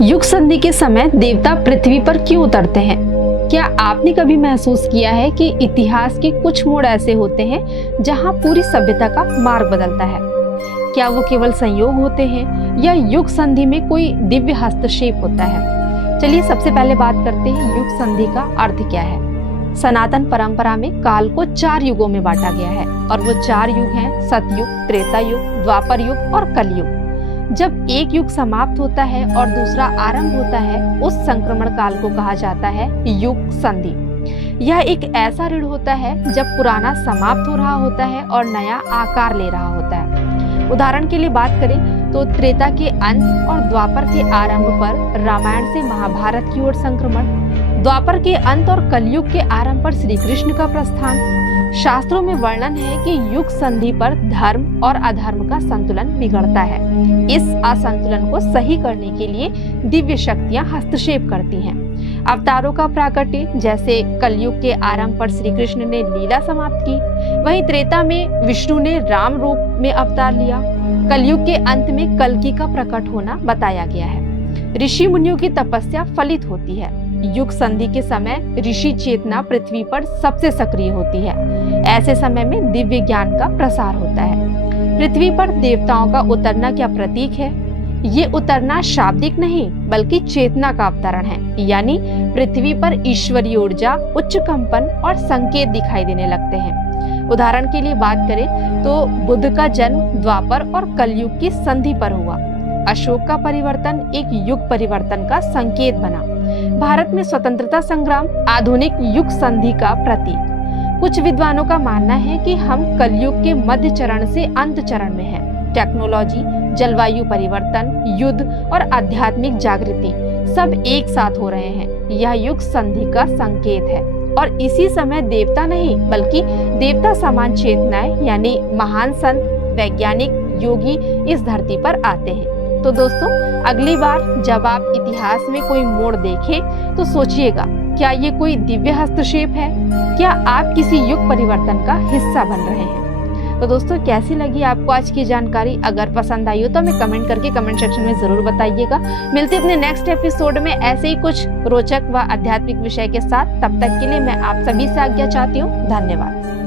युग संधि के समय देवता पृथ्वी पर क्यों उतरते हैं? क्या आपने कभी महसूस किया है कि इतिहास के कुछ मोड़ ऐसे होते हैं जहां पूरी सभ्यता का मार्ग बदलता है? क्या वो केवल संयोग होते हैं या युग संधि में कोई दिव्य हस्तक्षेप होता है? चलिए सबसे पहले बात करते हैं युग संधि का अर्थ क्या है। सनातन परंपरा में काल को 4 युगों में बांटा गया है और वो 4 युग हैं सतयुग, त्रेता युग, द्वापर युग और कलयुग। जब एक युग समाप्त होता है और दूसरा आरंभ होता है, उस संक्रमण काल को कहा जाता है युग संधि। यह एक ऐसा ऋण होता है जब पुराना समाप्त हो रहा होता है और नया आकार ले रहा होता है। उदाहरण के लिए बात करें तो त्रेता के अंत और द्वापर के आरंभ पर रामायण से महाभारत की ओर संक्रमण, द्वापर के अंत और कलयुग के आरंभ पर श्री कृष्ण का प्रस्थान। शास्त्रों में वर्णन है कि युग संधि पर धर्म और अधर्म का संतुलन बिगड़ता है। इस असंतुलन को सही करने के लिए दिव्य शक्तियां हस्तक्षेप करती हैं। अवतारों का प्राकट्य, जैसे कलयुग के आरंभ पर श्री कृष्ण ने लीला समाप्त की, वहीं त्रेता में विष्णु ने राम रूप में अवतार लिया। कलयुग के अंत में कल्कि का प्रकट होना बताया गया है। ऋषि मुनियों की तपस्या फलित होती है। युग संधि के समय ऋषि चेतना पृथ्वी पर सबसे सक्रिय होती है। ऐसे समय में दिव्य ज्ञान का प्रसार होता है। पृथ्वी पर देवताओं का उतरना क्या प्रतीक है? ये उतरना शाब्दिक नहीं बल्कि चेतना का अवतरण है, यानी पृथ्वी पर ईश्वरीय ऊर्जा, उच्च कंपन और संकेत दिखाई देने लगते हैं। उदाहरण के लिए बात करें तो बुद्ध का जन्म द्वापर और कलयुग की संधि पर हुआ। अशोक का परिवर्तन एक युग परिवर्तन का संकेत बना। भारत में स्वतंत्रता संग्राम आधुनिक युग संधि का प्रतीक। कुछ विद्वानों का मानना है कि हम कलयुग के मध्य चरण से अंत चरण में हैं। टेक्नोलॉजी, जलवायु परिवर्तन, युद्ध और आध्यात्मिक जागृति सब एक साथ हो रहे हैं। यह युग संधि का संकेत है और इसी समय देवता नहीं बल्कि देवता समान चेतनाएं यानी महान संत, वैज्ञानिक, योगी इस धरती पर आते हैं। तो दोस्तों, अगली बार जब आप इतिहास में कोई मोड़ देखें तो सोचिएगा, क्या ये कोई दिव्य हस्तक्षेप है? क्या आप किसी युग परिवर्तन का हिस्सा बन रहे हैं? तो दोस्तों, कैसी लगी आपको आज की जानकारी? अगर पसंद आई हो तो हमें कमेंट करके कमेंट सेक्शन में जरूर बताइएगा। मिलते अपने नेक्स्ट एपिसोड में ऐसे ही कुछ रोचक व आध्यात्मिक विषय के साथ। तब तक के लिए मैं आप सभी से आज्ञा चाहती हूँ। धन्यवाद।